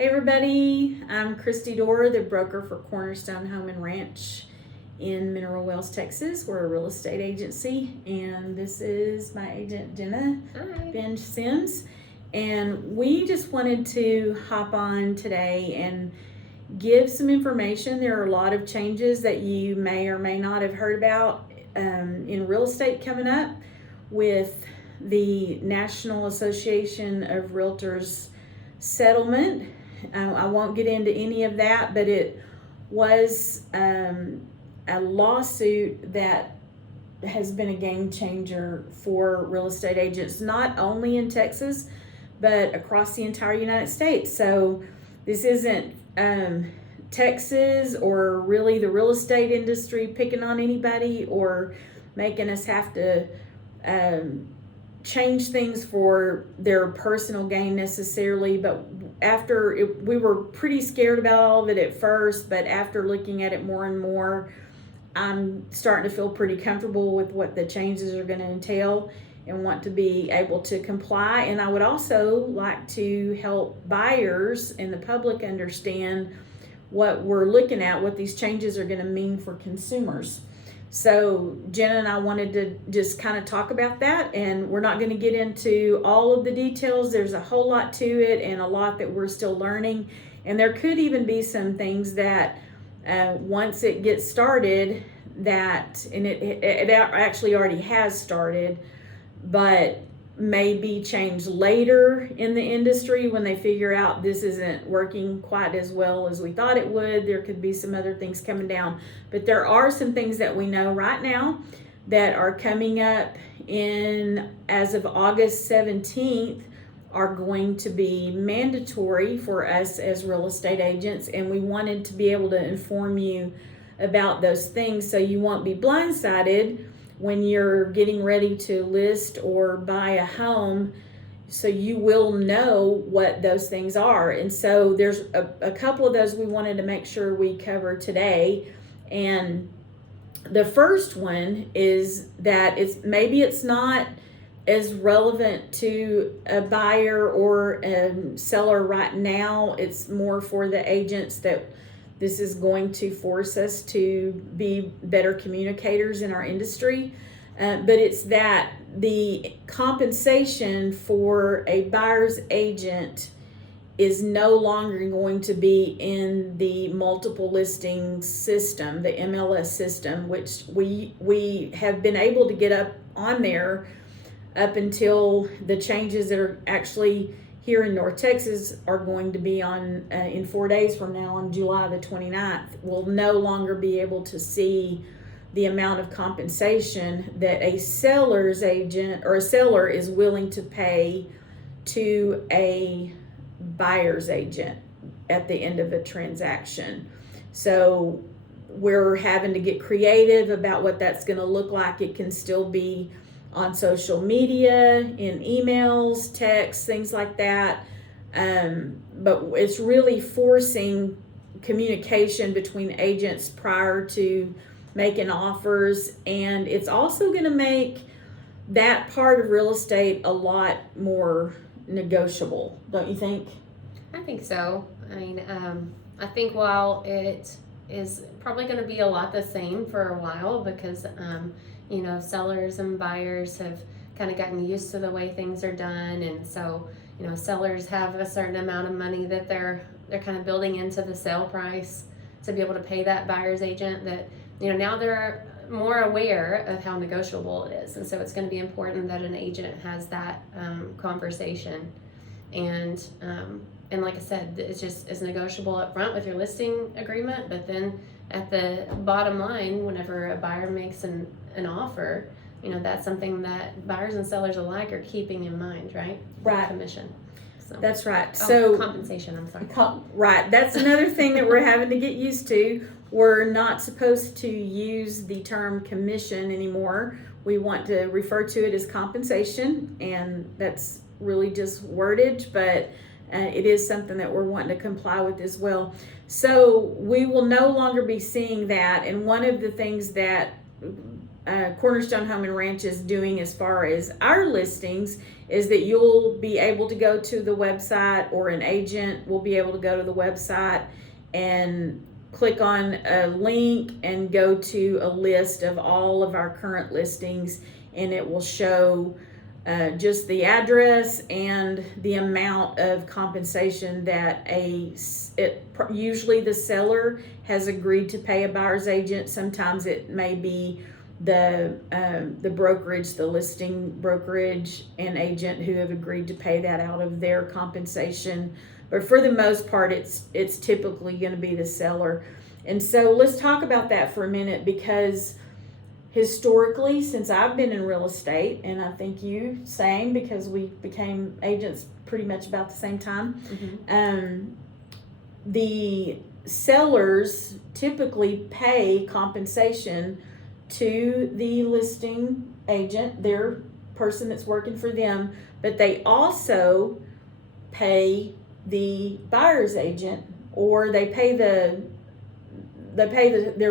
Hey everybody, I'm Christy Dorr, the broker for Cornerstone Home and Ranch in Mineral Wells, Texas. We're a real estate agency, and this is my agent Jenna Ben Sims. And we just wanted to hop on today and give some information. There are a lot of changes that you may or may not have heard about in real estate coming up with the National Association of Realtors settlement. I won't get into any of that, but it was a lawsuit that has been a game changer for real estate agents, not only in Texas, but across the entire United States. So this isn't Texas or really the real estate industry picking on anybody or making us have to change things for their personal gain necessarily, but we were pretty scared about all of it at first, but after looking at it more and more, I'm starting to feel pretty comfortable with what the changes are going to entail and want to be able to comply. And I would also like to help buyers and the public understand what we're looking at, what these changes are going to mean for consumers. So Jenna and I wanted to just kind of talk about that, and we're not going to get into all of the details. There's a whole lot to it and a lot that we're still learning, and there could even be some things that once it gets started that, and it actually already has started, but may be changed later in the industry when they figure out this isn't working quite as well as we thought it would. There could be some other things coming down, but there are some things that we know right now that are coming up as of August 17th are going to be mandatory for us as real estate agents, and we wanted to be able to inform you about those things so you won't be blindsided when you're getting ready to list or buy a home, so you will know what those things are. And so there's a couple of those we wanted to make sure we cover today. And the first one is that it's not as relevant to a buyer or a seller right now. It's more for the agents that this is going to force us to be better communicators in our industry. But it's that the compensation for a buyer's agent is no longer going to be in the multiple listing system, the MLS system, which we have been able to get up on there up until the changes that are actually here in North Texas are going to be on in 4 days from now on July the 29th. We'll no longer be able to see the amount of compensation that a seller's agent or a seller is willing to pay to a buyer's agent at the end of a transaction. So we're having to get creative about what that's going to look like. It can still be on social media, in emails, texts, things like that. But it's really forcing communication between agents prior to making offers, and it's also going to make that part of real estate a lot more negotiable, don't you think? I think so. I mean, I think while it is probably going to be a lot the same for a while because sellers and buyers have kind of gotten used to the way things are done, and so sellers have a certain amount of money that they're kind of building into the sale price to be able to pay that buyer's agent. That now they're more aware of how negotiable it is, and so it's going to be important that an agent has that conversation. And like I said, it's negotiable up front with your listing agreement, but then at the bottom line, whenever a buyer makes an offer, that's something that buyers and sellers alike are keeping in mind, right? Right. Commission. So. That's right. So compensation, I'm sorry. Right. That's another thing that we're having to get used to. We're not supposed to use the term commission anymore. We want to refer to it as compensation, and that's really just wordage, but it is something that we're wanting to comply with as well. So we will no longer be seeing that, and one of the things that Cornerstone Home and Ranch is doing as far as our listings is that you'll be able to go to the website, or an agent will be able to go to the website and click on a link and go to a list of all of our current listings, and it will show just the address and the amount of compensation that usually the seller has agreed to pay a buyer's agent. Sometimes it may be the brokerage, the listing brokerage and agent who have agreed to pay that out of their compensation. But for the most part, it's typically going to be the seller. And so let's talk about that for a minute, because historically, since I've been in real estate, and I think you same, because we became agents pretty much about the same time, the sellers typically pay compensation to the listing agent, their person that's working for them, but they also pay the buyer's agent, or they pay their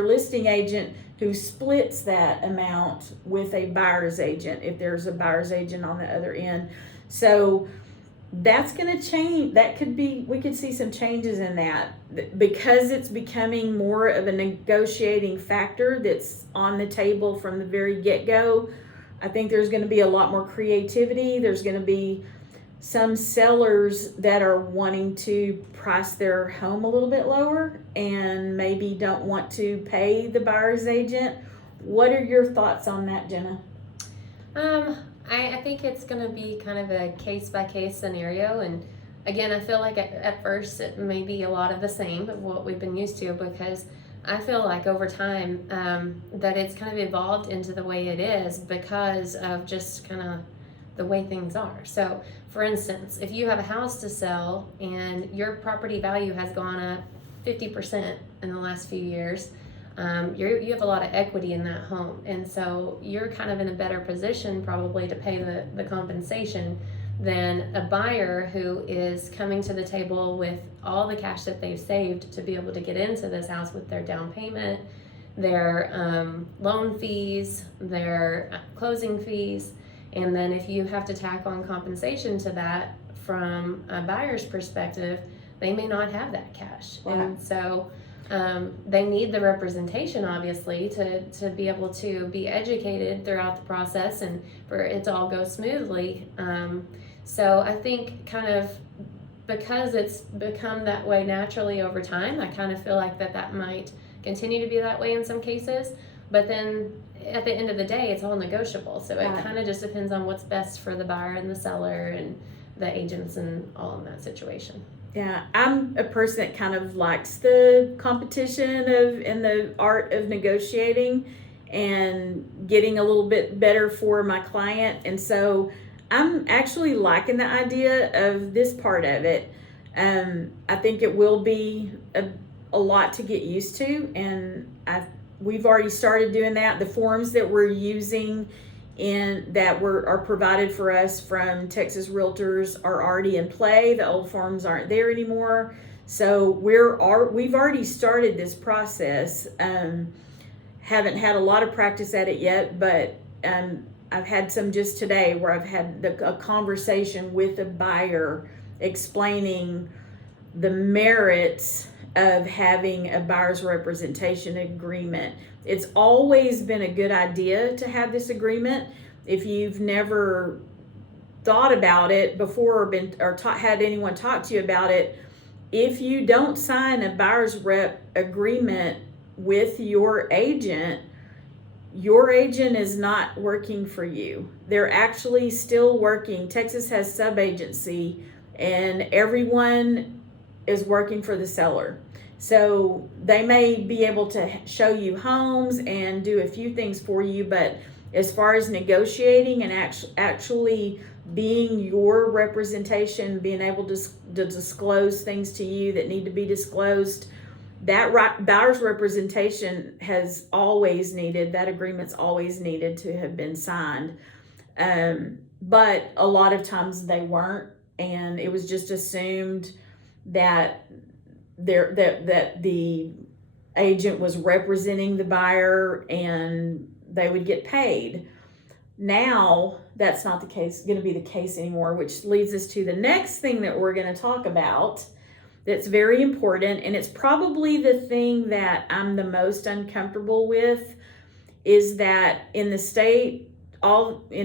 listing agent, who splits that amount with a buyer's agent if there's a buyer's agent on the other end. So that's going to change. We could see some changes in that, because it's becoming more of a negotiating factor that's on the table from the very get-go. I think there's going to be a lot more creativity. There's going to be some sellers that are wanting to price their home a little bit lower and maybe don't want to pay the buyer's agent. What are your thoughts on that, Jenna? I think it's going to be kind of a case-by-case scenario, and again, I feel like at first it may be a lot of the same of what we've been used to, because I feel like over time that it's kind of evolved into the way it is because of just kind of the way things are. So for instance, if you have a house to sell and your property value has gone up 50% in the last few years, you have a lot of equity in that home, and so you're kind of in a better position probably to pay the compensation than a buyer who is coming to the table with all the cash that they've saved to be able to get into this house with their down payment, their loan fees, their closing fees. And then if you have to tack on compensation to that from a buyer's perspective, they may not have that cash. Wow. And so they need the representation, obviously, to be able to be educated throughout the process and for it to all go smoothly. So I think kind of because it's become that way naturally over time, I kind of feel like that might continue to be that way in some cases. But then at the end of the day, it's all negotiable. So it kind of just depends on what's best for the buyer and the seller and the agents and all in that situation. Yeah, I'm a person that kind of likes the competition and the art of negotiating and getting a little bit better for my client. And so I'm actually liking the idea of this part of it. I think it will be a lot to get used to, and we've already started doing that. The forms that we're using are provided for us from Texas Realtors are already in play. The old forms aren't there anymore. So we've already started this process. Haven't had a lot of practice at it yet, but I've had some just today where I've had a conversation with a buyer explaining the merits of having a buyer's representation agreement. It's always been a good idea to have this agreement. If you've never thought about it before or had anyone talk to you about it, if you don't sign a buyer's rep agreement with your agent is not working for you. They're actually still working. Texas has sub-agency, and everyone is working for the seller. So they may be able to show you homes and do a few things for you, but as far as negotiating and actually being your representation, being able to disclose things to you that need to be disclosed, that buyer's representation has always needed, that agreement's always needed to have been signed. But a lot of times they weren't, and it was just assumed that the agent was representing the buyer, and they would get paid. Now that's not going to be the case anymore, which leads us to the next thing that we're going to talk about that's very important, and it's probably the thing that I'm the most uncomfortable with, is that in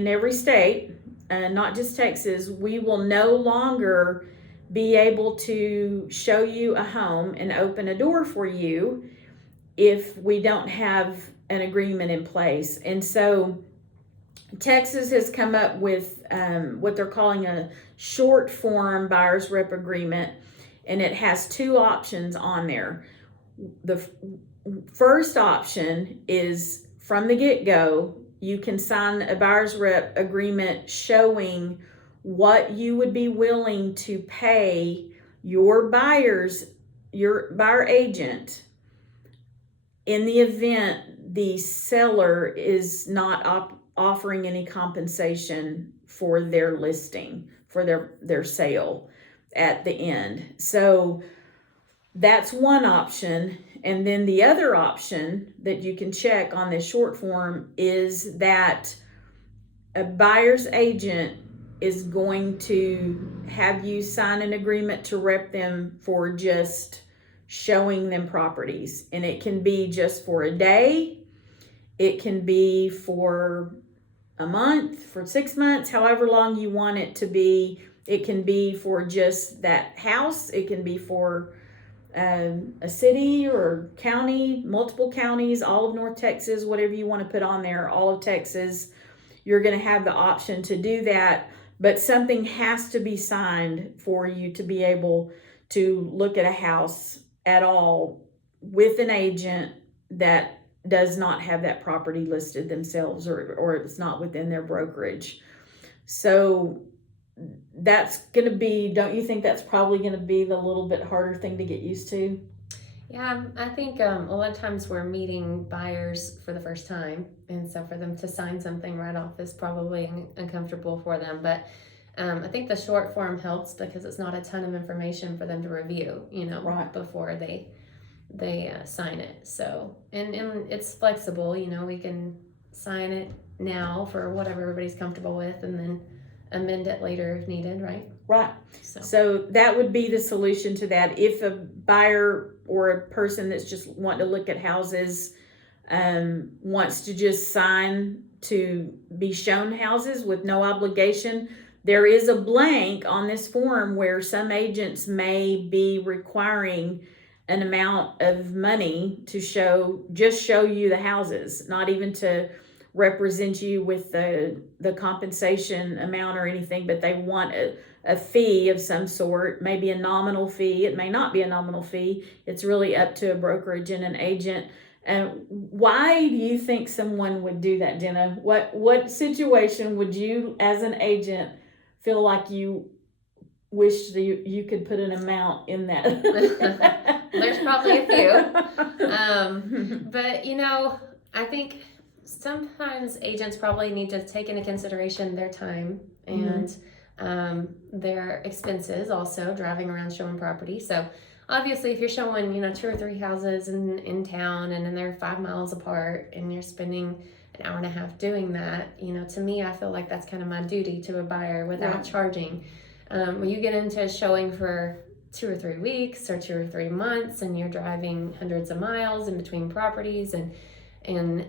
every state, not just Texas, we will no longer be able to show you a home and open a door for you if we don't have an agreement in place. And so Texas has come up with what they're calling a short form buyer's rep agreement, and it has two options on there. The first option is from the get-go, you can sign a buyer's rep agreement showing what you would be willing to pay your buyer agent in the event the seller is not offering any compensation for their listing, for their sale at the end. So that's one option. And then the other option that you can check on this short form is that a buyer's agent is going to have you sign an agreement to rep them for just showing them properties. And it can be just for a day, it can be for a month, for 6 months, however long you want it to be. It can be for just that house, it can be for a city or county, multiple counties, all of North Texas, whatever you want to put on there, all of Texas. You're going to have the option to do that, but something has to be signed for you to be able to look at a house at all with an agent that does not have that property listed themselves, or it's not within their brokerage. So that's going to be, don't you think that's probably going to be the little bit harder thing to get used to? Yeah, I think a lot of times we're meeting buyers for the first time, and so for them to sign something right off is probably uncomfortable for them. But I think the short form helps because it's not a ton of information for them to review, right, before they sign it. So and it's flexible, we can sign it now for whatever everybody's comfortable with, and then amend it later if needed, right? Right. So that would be the solution to that. If a buyer or a person that's just wanting to look at houses wants to just sign to be shown houses with no obligation, there is a blank on this form where some agents may be requiring an amount of money to show you the houses, not even to represent you with the compensation amount or anything, but they want a fee of some sort, maybe a nominal fee. It may not be a nominal fee. It's really up to a brokerage and an agent. Why do you think someone would do that, Jenna? What situation would you, as an agent, feel like you wish you could put an amount in that? There's probably a few. But, I think sometimes agents probably need to take into consideration their time and their expenses also, driving around showing property. So obviously if you're showing, 2 or 3 houses in town, and then they're 5 miles apart, and you're spending an hour and a half doing that, to me, I feel like that's kind of my duty to a buyer without charging. When you get into showing for 2 or 3 weeks or 2 or 3 months, and you're driving hundreds of miles in between properties, and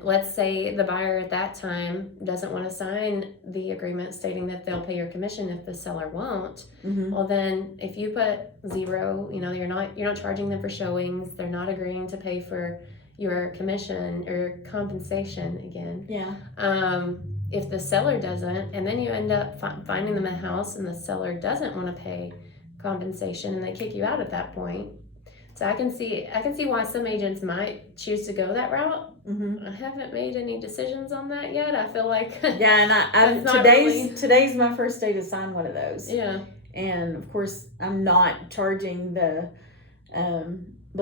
let's say the buyer at that time doesn't want to sign the agreement stating that they'll pay your commission if the seller won't. Well, then if you put 0, you're not charging them for showings, they're not agreeing to pay for your commission or compensation again. Yeah. If the seller doesn't, and then you end up finding them a house and the seller doesn't want to pay compensation, and they kick you out at that point. So I can see why some agents might choose to go that route. I haven't made any decisions on that yet. I feel like and today's my first day to sign one of those. Yeah, and of course I'm not charging the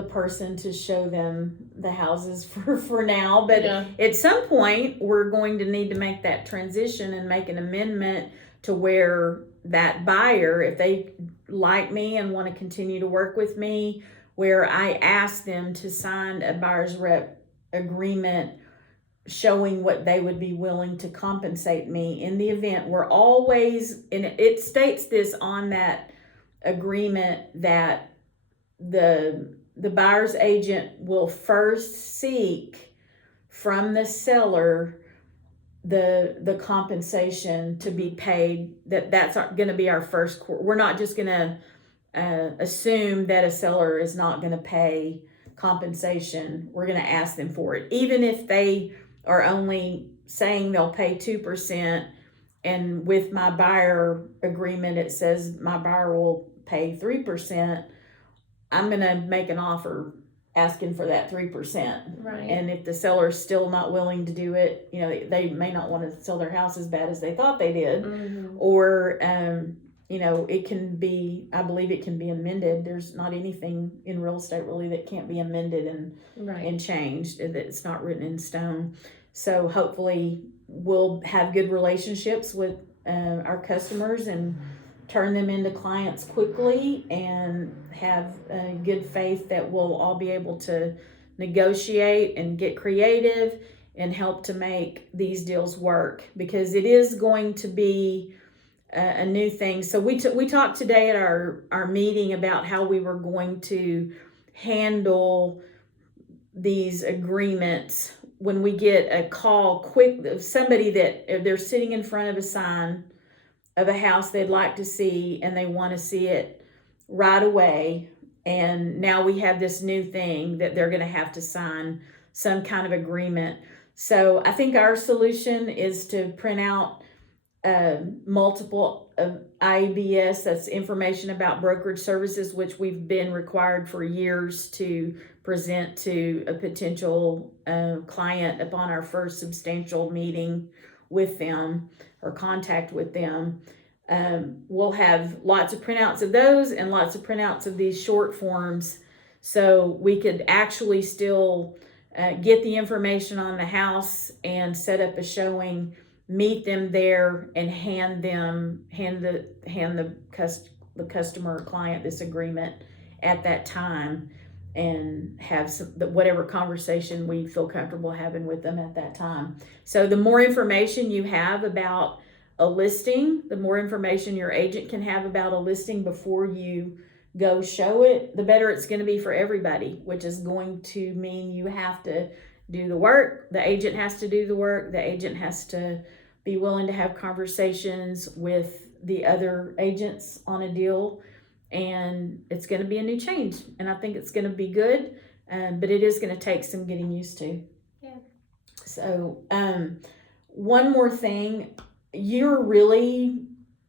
person to show them the houses for now, but at some point we're going to need to make that transition and make an amendment to where that buyer, if they like me and want to continue to work with me, where I ask them to sign a buyer's rep agreement showing what they would be willing to compensate me in the event. We're always, and it states this on that agreement, that the buyer's agent will first seek from the seller the compensation to be paid. That's going to be our first. We're not just going to assume that a seller is not going to pay compensation. We're going to ask them for it, even if they are only saying they'll pay 2%, and with my buyer agreement it says my buyer will pay 3%. I'm going to make an offer asking for that 3%. Right. And if the seller's still not willing to do it, they may not want to sell their house as bad as they thought they did. Mm-hmm. Or it can be, I believe it can be amended. There's not anything in real estate really that can't be amended and changed. It's not written in stone. So hopefully we'll have good relationships with our customers and turn them into clients quickly, and have good faith that we'll all be able to negotiate and get creative and help to make these deals work, because it is going to be a new thing. So we talked today at our meeting about how we were going to handle these agreements when we get a call quick of somebody that they're sitting in front of a sign of a house they'd like to see, and they want to see it right away. And now we have this new thing that they're going to have to sign some kind of agreement. So I think our solution is to print out multiple IBS, that's information about brokerage services, which we've been required for years to present to a potential client upon our first substantial meeting with them or contact with them. We'll have lots of printouts of those and lots of printouts of these short forms, so we could actually still get the information on the house and set up a showing, meet them there, and hand the customer or client this agreement at that time, and have whatever conversation we feel comfortable having with them at that time. So the more information you have about a listing, the more information your agent can have about a listing before you go show it, the better it's going to be for everybody, which is going to mean you have to do the work. The agent has to do the work. The agent has to be willing to have conversations with the other agents on a deal. And it's going to be a new change. And I think it's going to be good, but it is going to take some getting used to. Yeah. So one more thing, you're really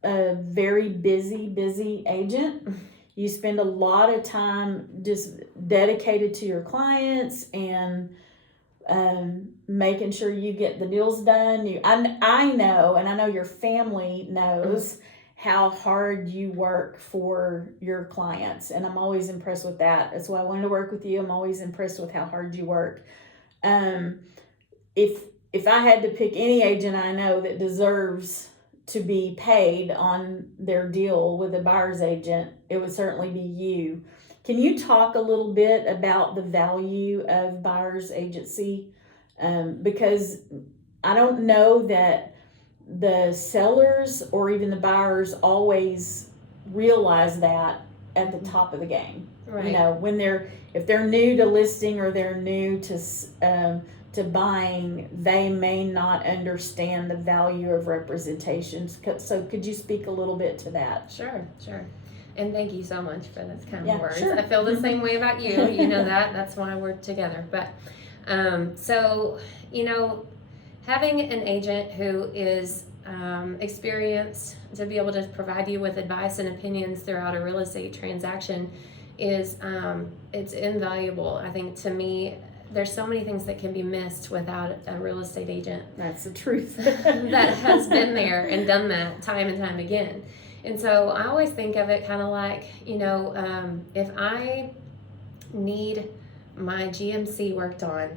a very busy agent. You spend a lot of time just dedicated to your clients and making sure you get the deals done. I know, and I know your family knows how hard you work for your clients, and I'm always impressed with that. That's why I wanted to work with you. I'm always impressed with how hard you work. If I had to pick any agent I know that deserves to be paid on their deal with a buyer's agent, it would certainly be you. Can you talk a little bit about the value of buyer's agency? Because I don't know that the sellers or even the buyers always realize that at the top of the game. Right. You know, when if they're new to listing or they're new to buying, they may not understand the value of representation. So could you speak a little bit to that? Sure. And thank you so much for those kind of words. Sure. I feel the same way about you. You know that. That's why we're together. But so, having an agent who is experienced to be able to provide you with advice and opinions throughout a real estate transaction is it's invaluable. I think, to me, there's so many things that can be missed without a real estate agent. That's the truth. That has been there and done that time and time again. And so I always think of it kind of like, if I need my GMC worked on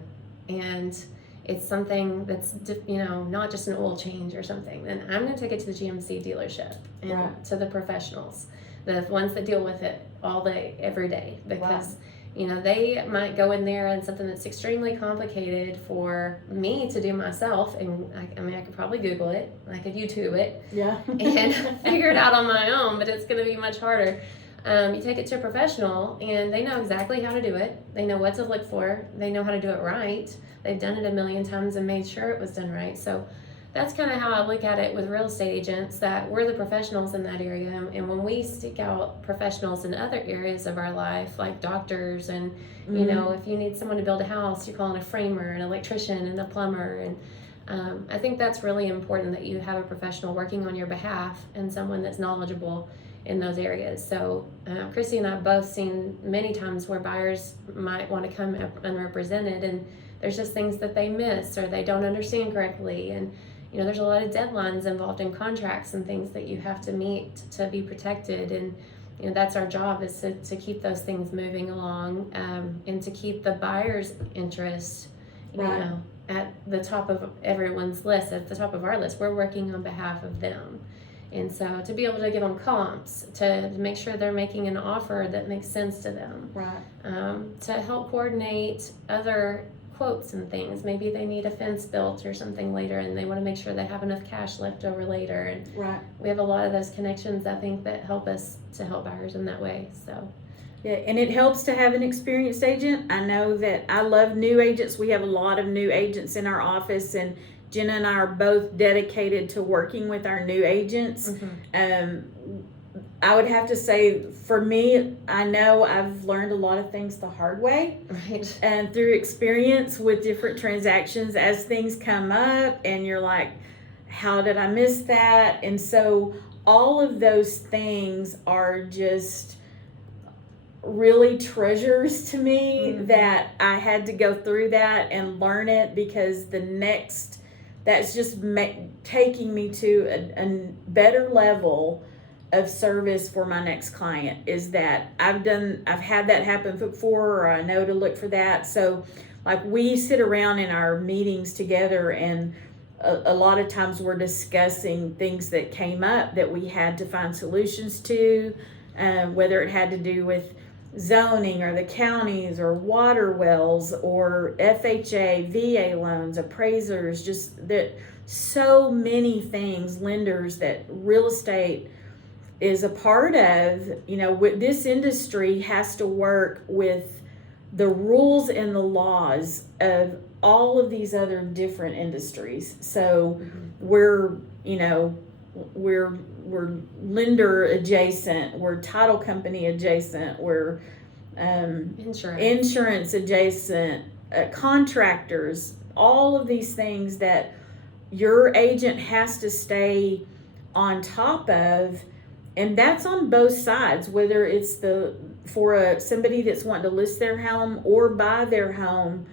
and it's something that's, not just an oil change or something, then I'm going to take it to the GMC dealership and to the professionals, the ones that deal with it all day, every day, because, they might go in there and something that's extremely complicated for me to do myself, and I could probably Google it, I could YouTube it, and figure it out on my own, but it's going to be much harder. You take it to a professional, and they know exactly how to do it. They know what to look for. They know how to do it right. They've done it a million times and made sure it was done right. So that's kind of how I look at it with real estate agents, that we're the professionals in that area. And when we seek out professionals in other areas of our life, like doctors, and if you need someone to build a house, you're calling a framer, an electrician, and a plumber. And I think that's really important, that you have a professional working on your behalf and someone that's knowledgeable in those areas. So Chrissy and I have both seen many times where buyers might want to come unrepresented, and there's just things that they miss or they don't understand correctly. And there's a lot of deadlines involved in contracts and things that you have to meet to be protected. And that's our job, is to keep those things moving along, and to keep the buyer's interest, at the top of everyone's list, at the top of our list. We're working on behalf of them. And so to be able to give them comps, to make sure they're making an offer that makes sense to them, to help coordinate other quotes and things. Maybe they need a fence built or something later, and they want to make sure they have enough cash left over later. And we have a lot of those connections, I think, that help us to help buyers in that way. So yeah, and it helps to have an experienced agent. I know that I love new agents. We have a lot of new agents in our office, and Jenna and I are both dedicated to working with our new agents. I would have to say, for me, I know I've learned a lot of things the hard way, and through experience with different transactions, as things come up and you're like, how did I miss that? And so all of those things are just really treasures to me, that I had to go through that and learn it, because that's just taking me to a better level of service for my next client. Is that I've had that happen before, or I know to look for that. So like, we sit around in our meetings together, and a lot of times we're discussing things that came up that we had to find solutions to, whether it had to do with zoning or the counties or water wells or FHA, VA loans, appraisers, just that so many things, lenders, that real estate is a part of. This industry has to work with the rules and the laws of all of these other different industries. So we're lender adjacent, we're title company adjacent, we're insurance adjacent, contractors, all of these things that your agent has to stay on top of. And that's on both sides, whether it's for somebody that's wanting to list their home or buy their home.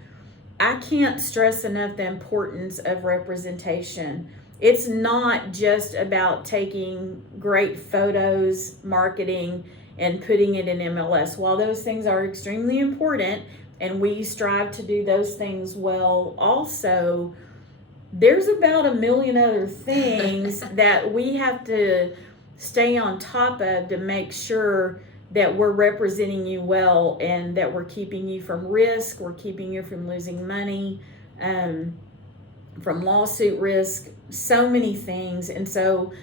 I can't stress enough the importance of representation. It's not just about taking great photos, marketing, and putting it in MLS. While those things are extremely important, and we strive to do those things well also, there's about a million other things that we have to stay on top of to make sure that we're representing you well, and that we're keeping you from risk, we're keeping you from losing money, from lawsuit risk, so many things. And so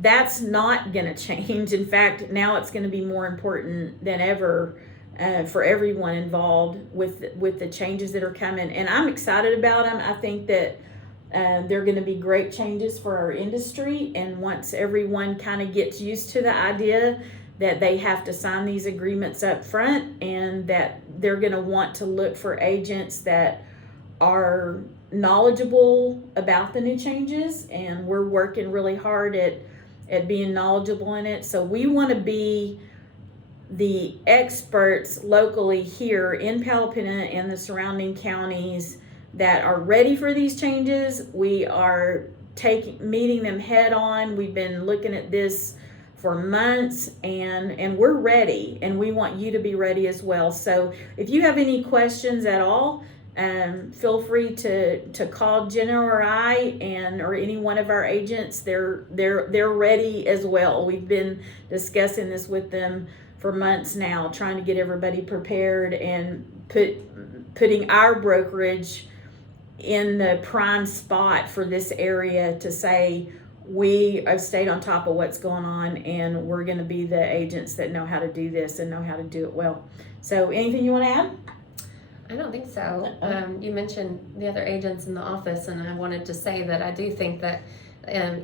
that's not going to change. In fact, now it's going to be more important than ever for everyone involved with the changes that are coming. And I'm excited about them. I think that they're going to be great changes for our industry. And once everyone kind of gets used to the idea that they have to sign these agreements up front, and that they're going to want to look for agents that are knowledgeable about the new changes, and we're working really hard at being knowledgeable in it. So we want to be the experts locally here in Palapina and the surrounding counties that are ready for these changes. We are meeting them head on. We've been looking at this for months, and we're ready, and we want you to be ready as well. So if you have any questions at all, feel free to call Jenna or I, or any one of our agents. They're ready as well. We've been discussing this with them for months now, trying to get everybody prepared and putting our brokerage in the prime spot for this area to say we have stayed on top of what's going on, and we're going to be the agents that know how to do this and know how to do it well. So anything you want to add? I don't think so. You mentioned the other agents in the office, and I wanted to say that I do think that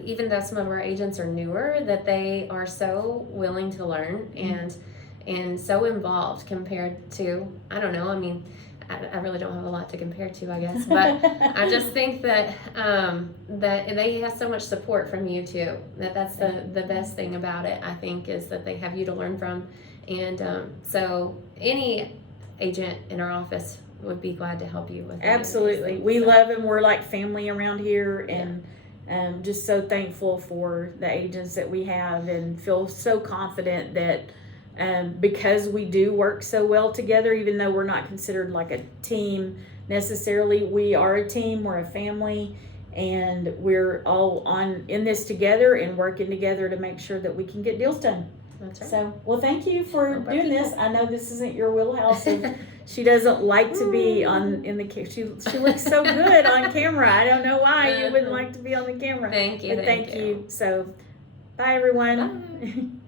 even though some of our agents are newer, that they are so willing to learn and so involved compared to, I don't know, I mean, I really don't have a lot to compare to, I guess, but I just think that that they have so much support from you too. That's the best thing about it, I think, is that they have you to learn from, and so any agent in our office would be glad to help you with absolutely. We love them. We're like family around here, and just so thankful for the agents that we have, and feel so confident that because we do work so well together, even though we're not considered like a team necessarily, we are a team, we're a family, and we're all in this together and working together to make sure that we can get deals done. That's right. So, well, thank you for doing this. I know this isn't your wheelhouse. She doesn't like to be in the she looks so good on camera. I don't know why you wouldn't like to be on the camera. Thank you. But thank you. So, bye everyone. Bye.